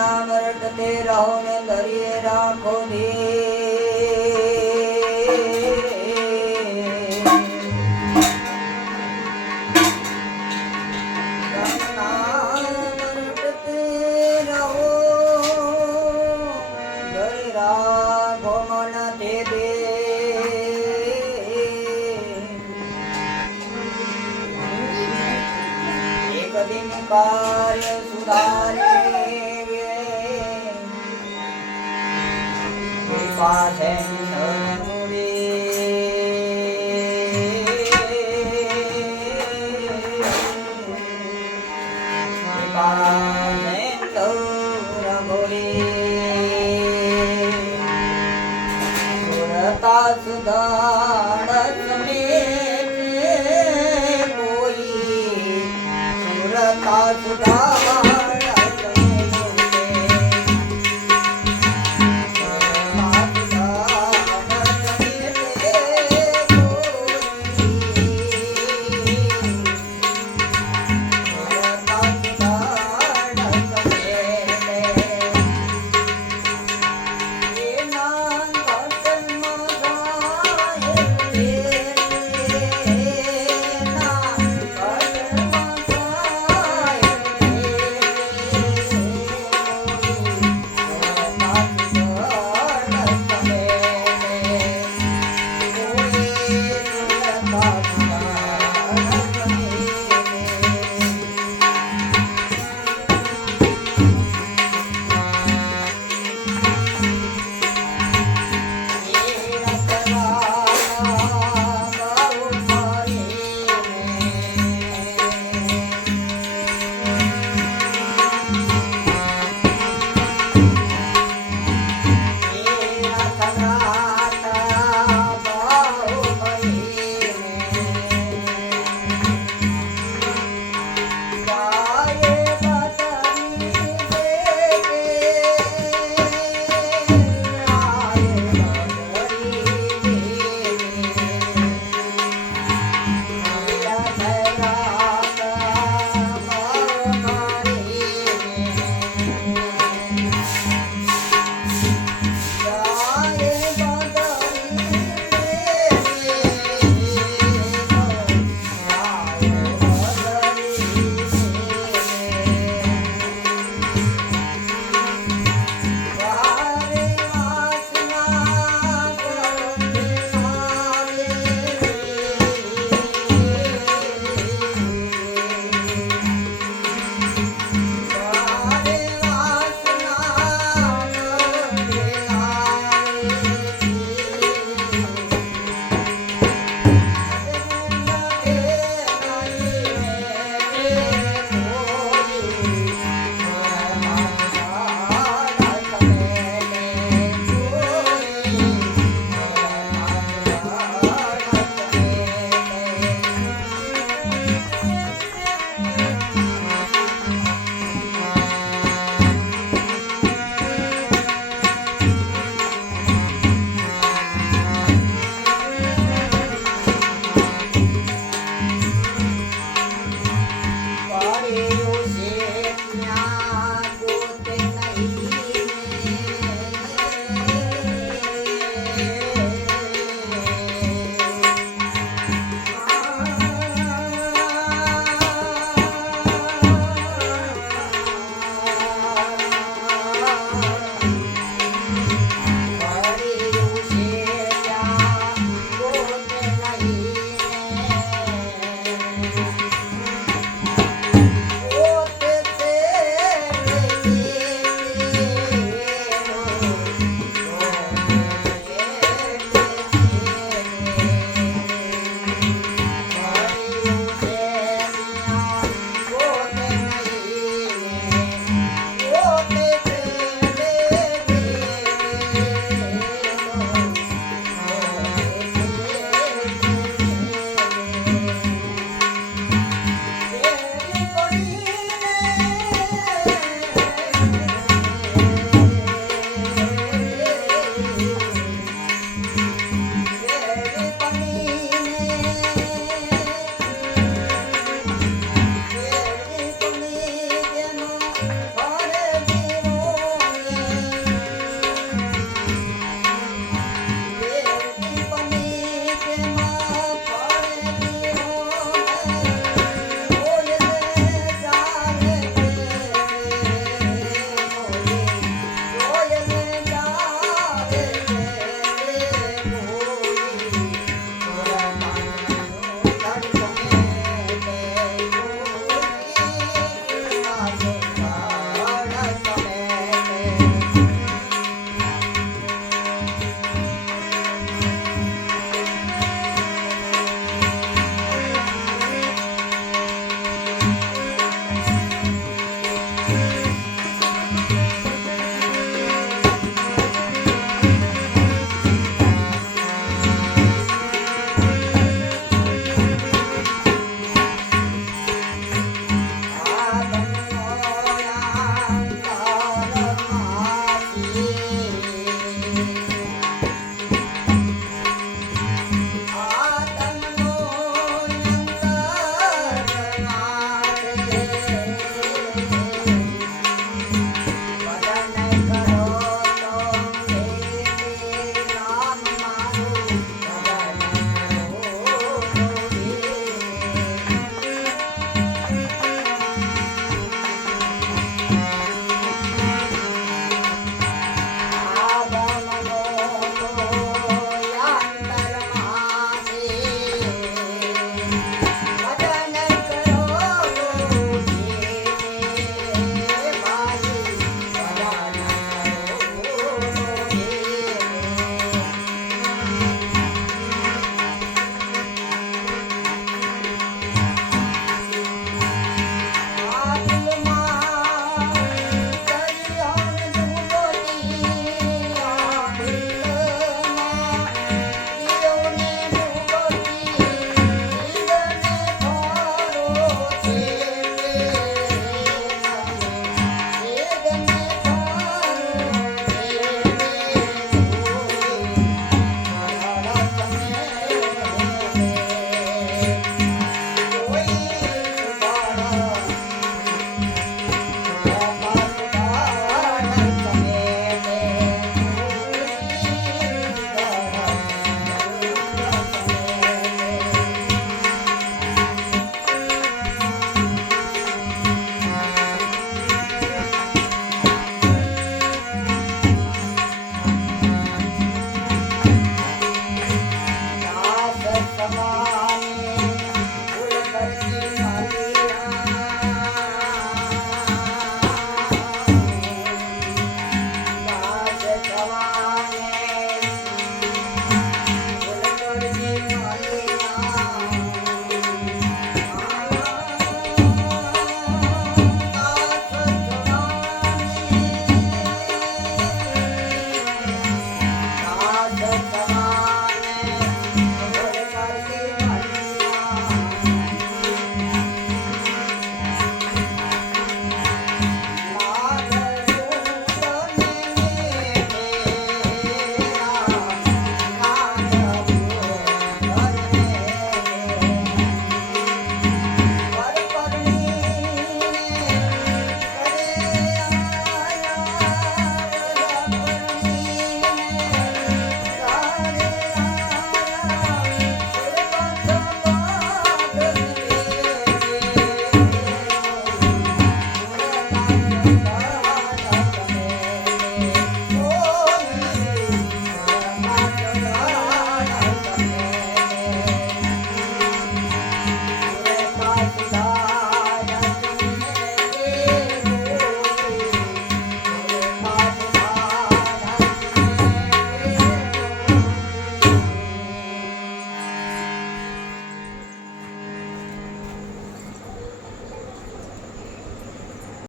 રામ નામ રટતે રહો ને ધરીએ રાખો ધીર રામ નામ રટતે રહો ધરી રાખો મન તે દે એક દિન કાર્ય સુધારે watching